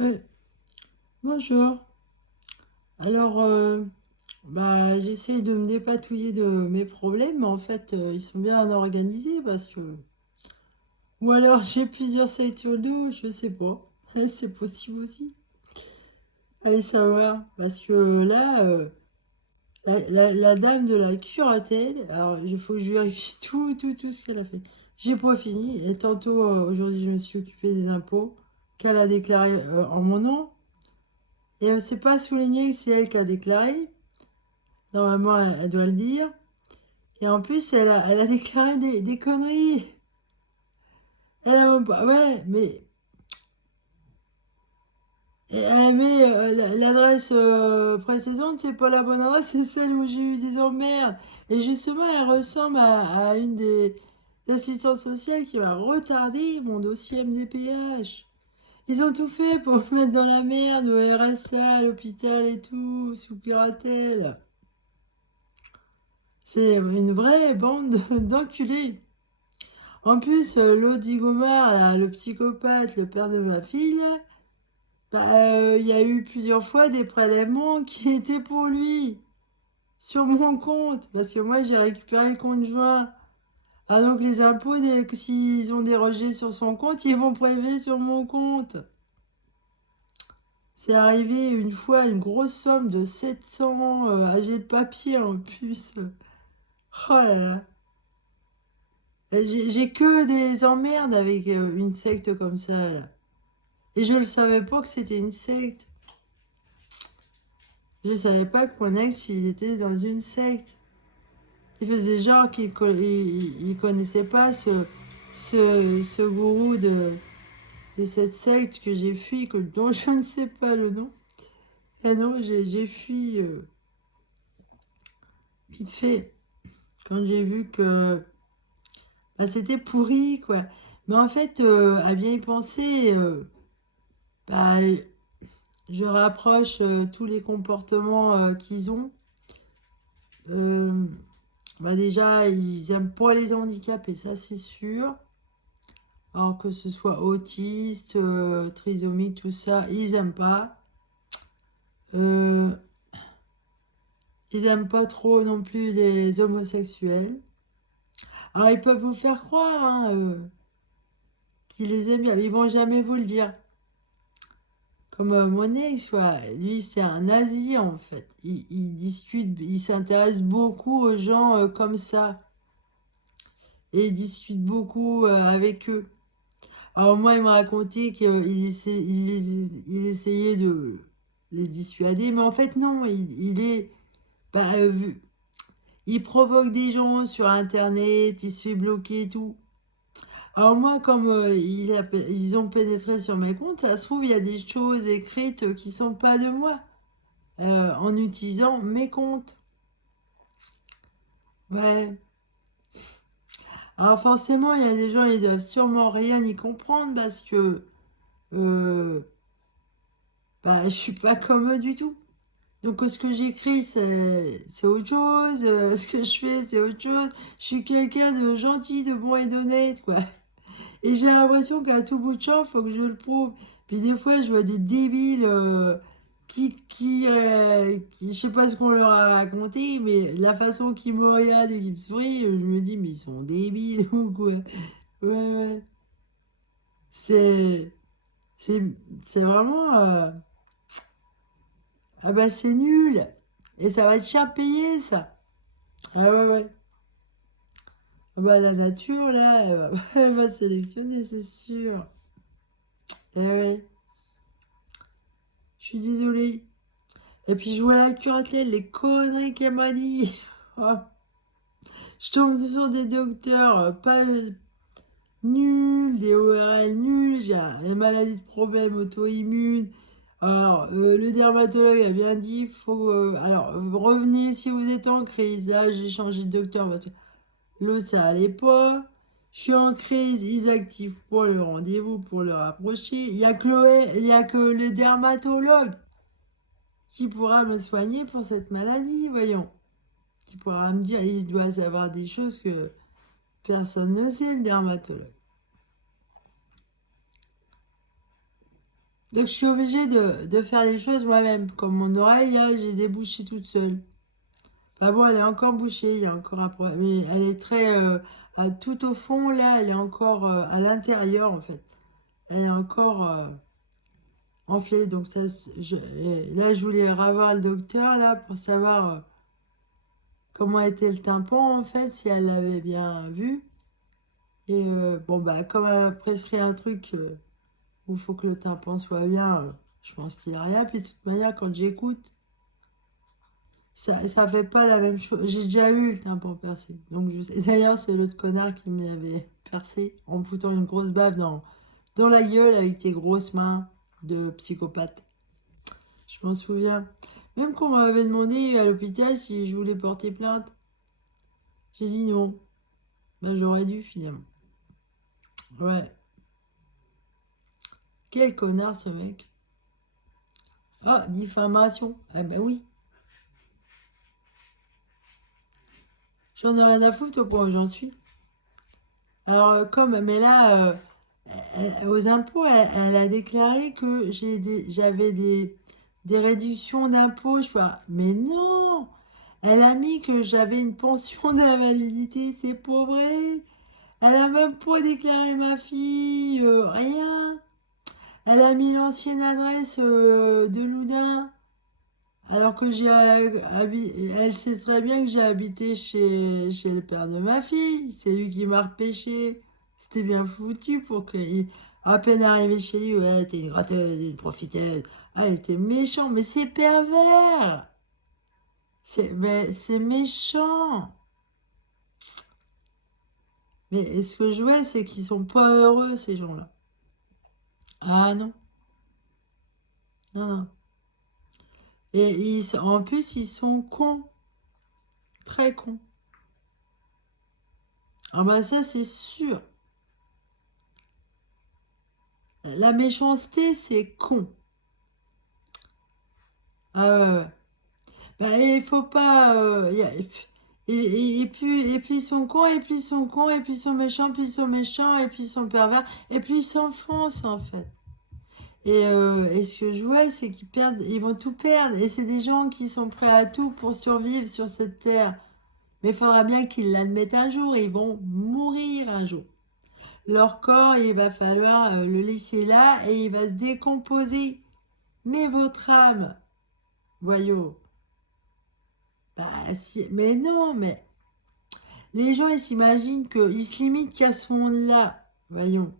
Oui, bonjour. Alors, j'essaye de me dépatouiller de mes problèmes, mais en fait, ils sont bien organisés parce que... Ou alors, j'ai plusieurs sites sur le dos, je sais pas. C'est possible aussi. Allez savoir, parce que là, la dame de la curatelle, alors il faut que je vérifie tout ce qu'elle a fait. J'ai pas fini, et tantôt, aujourd'hui, je me suis occupée des impôts qu'elle a déclarés en mon nom, et c'est pas souligné que c'est elle qui a déclaré. Normalement, elle doit le dire. Et en plus, elle a déclaré des conneries. Ouais, mais elle met l'adresse précédente, c'est pas la bonne adresse, c'est celle où j'ai eu des emmerdes. Et justement, elle ressemble à une des assistantes sociales qui va retarder mon dossier MDPH. Ils ont tout fait pour me mettre dans la merde au RSA, à l'hôpital et tout, sous curatelle. C'est une vraie bande d'enculés. En plus, l'autre zigomar, là, le psychopathe, le père de ma fille, il y a eu plusieurs fois des prélèvements qui étaient pour lui, sur mon compte, parce que moi j'ai récupéré le compte joint. Ah donc les impôts, s'ils ont dérogé sur son compte, ils vont prélever sur mon compte. C'est arrivé une fois une grosse somme de 700 AG de papier en plus. Oh là là. J'ai que des emmerdes avec une secte comme ça là. Et je ne savais pas que c'était une secte. Je savais pas que mon ex, il était dans une secte. Il faisait genre qu'il connaissait pas ce gourou de cette secte que j'ai fui, dont je ne sais pas le nom. Et non, j'ai fui vite fait quand j'ai vu que c'était pourri, quoi. Mais en fait, à bien y penser, bah, je rapproche tous les comportements qu'ils ont. Euh, déjà, ils aiment pas les handicapés, ça c'est sûr. Alors que ce soit autiste, trisomique, tout ça, ils aiment pas. Euh, ils aiment pas trop non plus les homosexuels. Alors ils peuvent vous faire croire qu'ils les aiment bien, mais ils vont jamais vous le dire. Comme mon ex, quoi. Lui c'est un nazi en fait. Il discute, il s'intéresse beaucoup aux gens comme ça. Et il discute beaucoup avec eux. Alors moi, il m'a raconté qu'il essayait de les dissuader, mais en fait non, il est, il provoque des gens sur Internet, il se fait bloquer et tout. Alors moi, comme ils ont pénétré sur mes comptes, ça se trouve, il y a des choses écrites qui sont pas de moi, en utilisant mes comptes. Ouais. Alors forcément, il y a des gens, ils doivent sûrement rien y comprendre parce que euh, je suis pas comme eux du tout. Donc ce que j'écris, c'est autre chose. Ce que je fais, c'est autre chose. Je suis quelqu'un de gentil, de bon et d'honnête, quoi. Et j'ai l'impression qu'à tout bout de champ, il faut que je le prouve. Puis des fois, je vois des débiles je sais pas ce qu'on leur a raconté, mais la façon qu'ils me regardent et qu'ils me sourient, je me dis, mais ils sont débiles ou quoi. Ouais, ouais. C'est, c'est, c'est vraiment... ah bah c'est nul. Et ça va être cher payé, ça. Ah ouais, ouais. Ah bah la nature, là, elle va sélectionner, c'est sûr. Eh ouais, je suis désolée. Et puis je vois la curatelle, les conneries qu'elle m'a dit. Oh, je tombe sur des docteurs pas nuls, des ORL nuls, j'ai une maladie de problème auto-immune. Alors, le dermatologue a bien dit, faut, alors, revenez si vous êtes en crise. Là, j'ai changé de docteur parce que l'autre, ça allait pas. Je suis en crise, ils activent pas le rendez-vous pour le rapprocher. Il y a que le dermatologue qui pourra me soigner pour cette maladie, voyons. Qui pourra me dire, il doit savoir des choses que personne ne sait, le dermatologue. Donc je suis obligée de faire les choses moi-même. Comme mon oreille, là, j'ai débouché toute seule. Enfin bon, elle est encore bouchée, il y a encore un problème. Mais elle est très... tout au fond, là, elle est encore à l'intérieur, en fait. Elle est encore enflée. Donc ça, là, je voulais revoir le docteur, là, pour savoir comment était le tympan, en fait, si elle l'avait bien vu. Et bon, bah, comme elle m'a prescrit un truc où il faut que le tympan soit bien, je pense qu'il a rien. Puis de toute manière, quand j'écoute, ça fait pas la même chose. J'ai déjà eu le tympan percé. Donc je sais. D'ailleurs, c'est l'autre connard qui m'avait percé en me foutant une grosse baffe dans la gueule avec ses grosses mains de psychopathe. Je m'en souviens. Même qu'on m'avait demandé à l'hôpital si je voulais porter plainte. J'ai dit non. Ben, j'aurais dû finalement. Ouais. Quel connard ce mec. Ah, diffamation. Eh ben oui. J'en ai rien à foutre au point où j'en suis. Alors, mais là, aux impôts, elle a déclaré que j'avais des réductions d'impôts. Je vois, mais non! Elle a mis que j'avais une pension d'invalidité, c'est pas vrai. Elle a même pas déclaré ma fille, rien. Elle a mis l'ancienne adresse de Loudun. Alors que elle sait très bien que j'ai habité chez le père de ma fille. C'est lui qui m'a repêché. C'était bien foutu pour qu'il, à peine arrivé chez lui, ouais, t'es une gratteuse, une profiteuse. Ah, il était méchant, mais c'est pervers. C'est méchant. Mais ce que je vois, c'est qu'ils sont pas heureux, ces gens-là. Ah non, non, non. Et en plus, ils sont cons, très cons. Ah bah ça, c'est sûr. La méchanceté, c'est con. Ah ouais, ouais. Bah, il faut pas. Et puis ils sont cons, et puis ils sont cons, et puis ils sont méchants, puis ils sont méchants, et puis ils sont pervers, et puis ils s'enfoncent en fait. Et ce que je vois, c'est qu'ils perdent, ils vont tout perdre. Et c'est des gens qui sont prêts à tout pour survivre sur cette terre. Mais il faudra bien qu'ils l'admettent un jour, ils vont mourir un jour. Leur corps, il va falloir le laisser là et il va se décomposer. Mais votre âme, voyons, bah si, mais non, mais les gens ils s'imaginent qu'ils se limitent qu'à ce monde-là, voyons.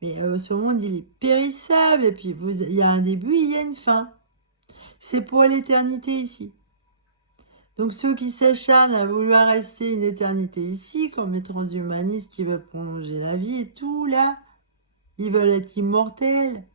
Mais ce monde il est périssable et puis il y a un début, il y a une fin. C'est pour l'éternité ici. Donc ceux qui s'acharnent à vouloir rester une éternité ici, comme les transhumanistes qui veulent prolonger la vie et tout là, ils veulent être immortels.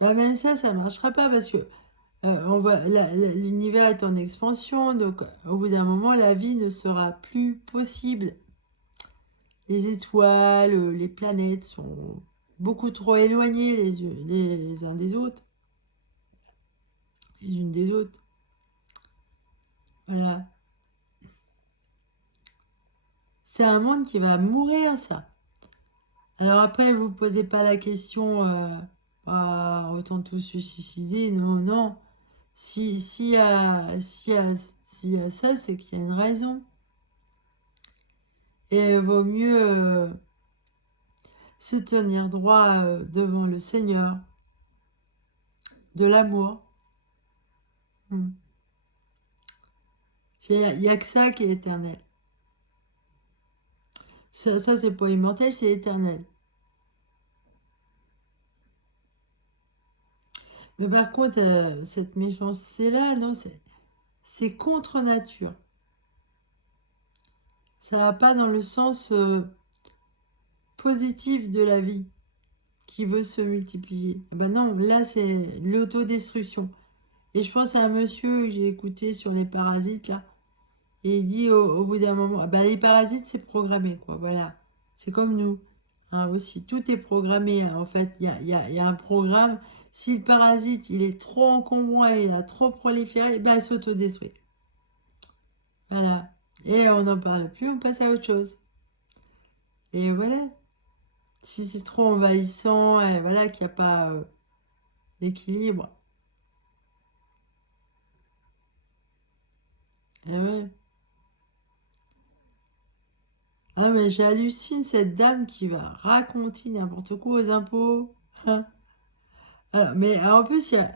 Bah même ça marchera pas parce que l'univers est en expansion, donc au bout d'un moment, la vie ne sera plus possible. Les étoiles, les planètes sont beaucoup trop éloignées les uns des autres, les unes des autres. Voilà. C'est un monde qui va mourir, ça. Alors après, vous posez pas la question, ah, autant tous se suicider, non, non. S'il y a ça, c'est qu'il y a une raison. Et il vaut mieux se tenir droit devant le Seigneur de l'amour. Hmm. Il n'y a que ça qui est éternel. Ça c'est pas immortel, c'est éternel. Mais par contre, cette méchanceté-là, non, c'est contre nature. Ça va pas dans le sens positif de la vie qui veut se multiplier. Eh ben non, là c'est l'autodestruction. Et je pense à un monsieur que j'ai écouté sur les parasites là. Et il dit au bout d'un moment, ah ben, les parasites c'est programmé quoi, voilà. C'est comme nous. Hein, aussi, tout est programmé. Hein. En fait, il y a un programme. Si le parasite il est trop encombrant, il a trop proliféré, ben, il s'autodétruit. Voilà. Et on n'en parle plus, on passe à autre chose. Et voilà. si c'est trop envahissant, et voilà, qu'il n'y a pas d'équilibre. Et ouais. Ah, mais j'hallucine cette dame qui va raconter n'importe quoi aux impôts. Hein. Mais en plus, il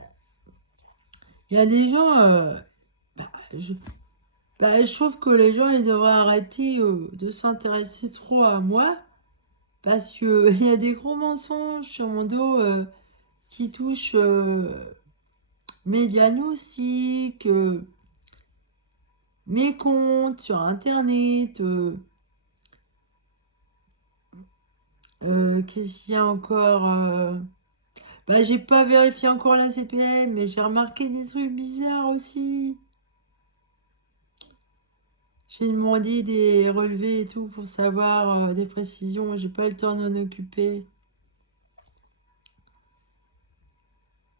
y a des gens. Bah, je, je trouve que les gens, ils devraient arrêter de s'intéresser trop à moi. Parce que il y a des gros mensonges sur mon dos qui touchent mes diagnostics, mes comptes sur Internet. Qu'est-ce qu'il y a encore j'ai pas vérifié encore la CPM, mais j'ai remarqué des trucs bizarres aussi. J'ai demandé des relevés et tout pour savoir des précisions. J'ai pas eu le temps d'en occuper.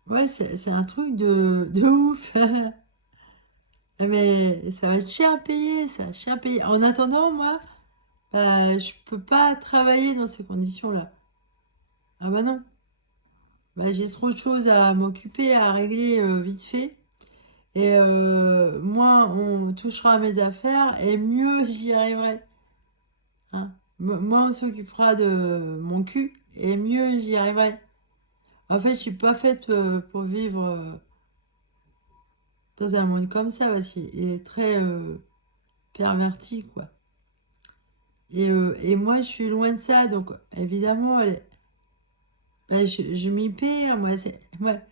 Ouais, c'est un truc de ouf. Mais ça va être cher à payer, ça, cher à payer. En attendant, moi, je peux pas travailler dans ces conditions-là. Ah bah non. J'ai trop de choses à m'occuper, à régler vite fait. Et moins on touchera à mes affaires, et mieux j'y arriverai. Hein. Moins on s'occupera de mon cul, et mieux j'y arriverai. En fait, je suis pas faite pour vivre dans un monde comme ça, parce qu'il est très perverti, quoi. Et moi, je suis loin de ça, donc évidemment, je m'y perds, moi. Ouais.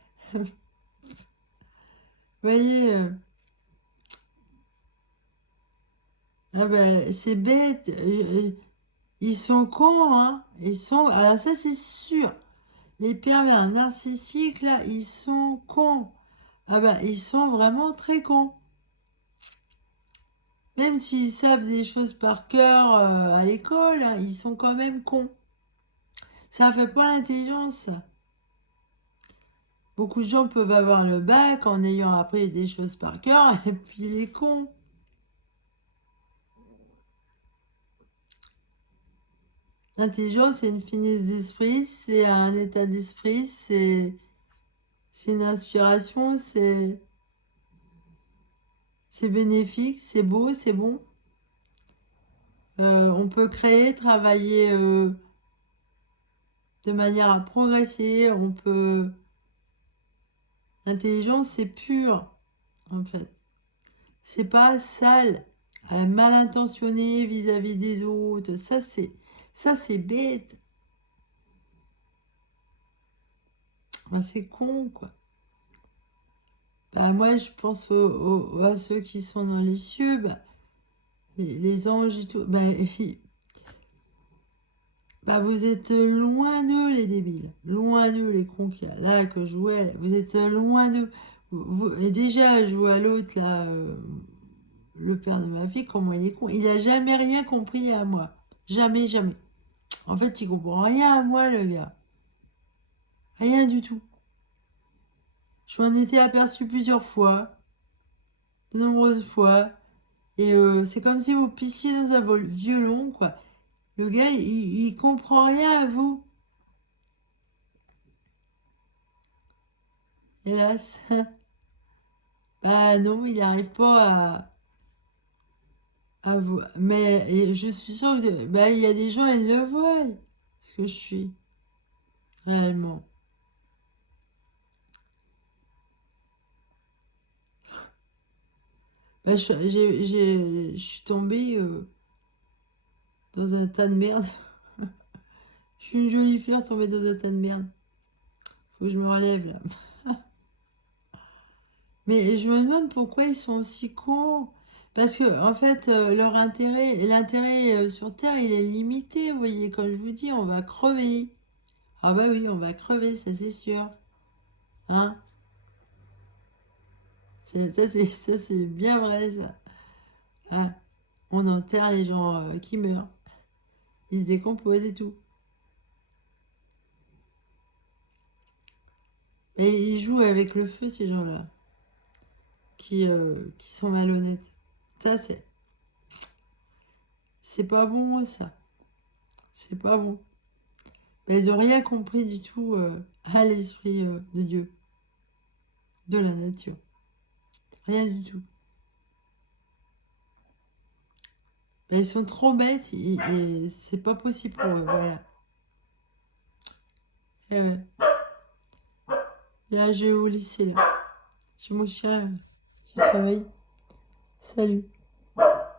Vous voyez, c'est bête. Ils sont cons, hein. Ah, ça, c'est sûr. Les pervers narcissiques, là, ils sont cons. Ah ils sont vraiment très cons. Même s'ils savent des choses par cœur à l'école, hein, ils sont quand même cons. Ça fait pas l'intelligence, ça. Beaucoup de gens peuvent avoir le bac en ayant appris des choses par cœur, et puis les cons. L'intelligence, c'est une finesse d'esprit, c'est un état d'esprit, c'est une inspiration, c'est bénéfique, c'est beau, c'est bon. On peut créer, travailler de manière à progresser. On peut. L'intelligence, c'est pur, en fait. C'est pas sale, mal intentionné vis-à-vis des autres. Ça, c'est bête. C'est con, quoi. Moi, je pense à ceux qui sont dans les cieux, les anges et tout. Vous êtes loin d'eux, les débiles. Loin d'eux, les cons qu'il y a là, que je jouais. Vous êtes loin d'eux. Et déjà, je vois l'autre, là, le père de ma fille, comment il est con. Il a jamais rien compris à moi. Jamais, jamais. En fait, il comprend rien à moi, le gars. Rien du tout. Je m'en étais aperçu plusieurs fois, de nombreuses fois. Et c'est comme si vous pissiez dans un violon, quoi. Le gars, il comprend rien à vous. Hélas. Non, il n'arrive pas à vous. Mais je suis sûre que il y a des gens, ils le voient, ce que je suis, réellement. Je suis tombée dans un tas de merde. Je suis une jolie fleur tombée dans un tas de merde. Faut que je me relève, là. Mais je me demande pourquoi ils sont aussi cons. Parce que, en fait, l'intérêt sur Terre, il est limité. Vous voyez, comme je vous dis, on va crever. Ah bah oui, on va crever, ça c'est sûr. Hein? Ça, c'est bien vrai, ça. Hein? On enterre les gens qui meurent. Ils se décomposent et tout. Et ils jouent avec le feu, ces gens-là, qui sont malhonnêtes. Ça, c'est pas bon, ça. C'est pas bon. Mais ils ont rien compris du tout à l'esprit de Dieu, de la nature. Rien du tout. Mais ils sont trop bêtes et c'est pas possible pour eux, voilà. Eh ouais. Là, je vais au lycée, là. J'ai mon chien qui se réveille. Salut.